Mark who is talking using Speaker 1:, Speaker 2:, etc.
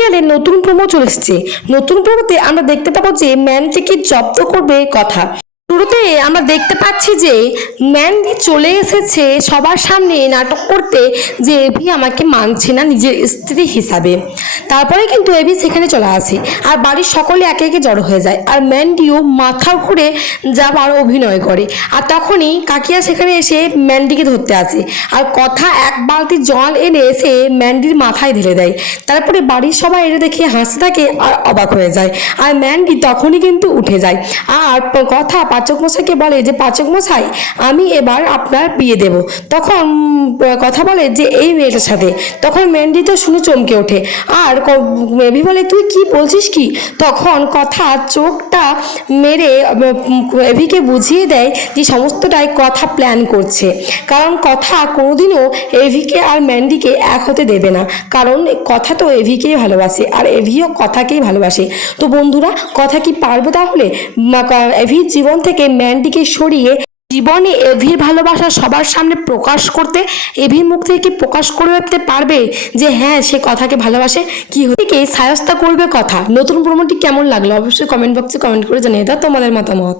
Speaker 1: সিরিয়ালে নতুন প্রোমো চলে এসেছে। নতুন প্রোমোতে আমরা দেখতে পাবো যে ম্যান থেকে জব্দ করবে কথা। শুরুতে আমরা দেখতে পাচ্ছি যে ম্যান্ডি চলে এসেছে সবার সামনে নাটক করতে যে এভি আমাকে মানছে না নিজের স্ত্রী হিসাবে। তারপরে কিন্তু এভি সেখানে চলে আসে আর বাড়ির সকলে একে একে জড়ো হয়ে যায় আর ম্যান্ডিও মাথা ঘুরে যাবার অভিনয় করে। আর তখনই কাকিয়া সেখানে এসে ম্যান্ডিকে ধরতে আসে আর কথা এক বালতি জল এনে এসে ম্যান্ডির মাথায় ঢেলে দেয়। তারপরে বাড়ির সবাই এটা দেখে হাসতে থাকে আর অবাক হয়ে যায়। আর ম্যান্ডি তখনই কিন্তু উঠে যায়। আর কথা পাচক মশাইকে বলে যে পাচক মশাই আমি এবার আপনার বিয়ে দেব। তখন কথা বলে যে, এই মেয়েটার সাথে। তখন ম্যান্ডি তো শুনে চমকে ওঠে। আর এভি বলে, তুই কি বলছিস কি? তখন কথা চোখটা মেরে এভিকে বুঝিয়ে দেয় যে, সমস্তটাই কথা প্ল্যান করছে। কারণ কথা কোনোদিনও এভিকে আর ম্যান্ডিকে এক হতে দেবে না। কারণ কথা তো এভিকেই ভালোবাসে, আর এভিও কথাকেই ভালোবাসে। তো বন্ধুরা, কথা কি পারবে তাহলে? এভির জীবন থেকে ম্যান্ডিকে সরিয়ে জীবনে এভির ভালোবাসা সবার সামনে প্রকাশ করতে, এভির মুখ থেকে কি প্রকাশ রাখতে পারবে যে হ্যাঁ সে কথাকে ভালোবাসে? কি হচ্ছে সায়স্তা করবে কথা। নতুন প্রমোটি কেমন লাগল? অবশ্যই কমেন্ট বক্সে কমেন্ট করে জানিয়ে দাও তোমাদের মতামত।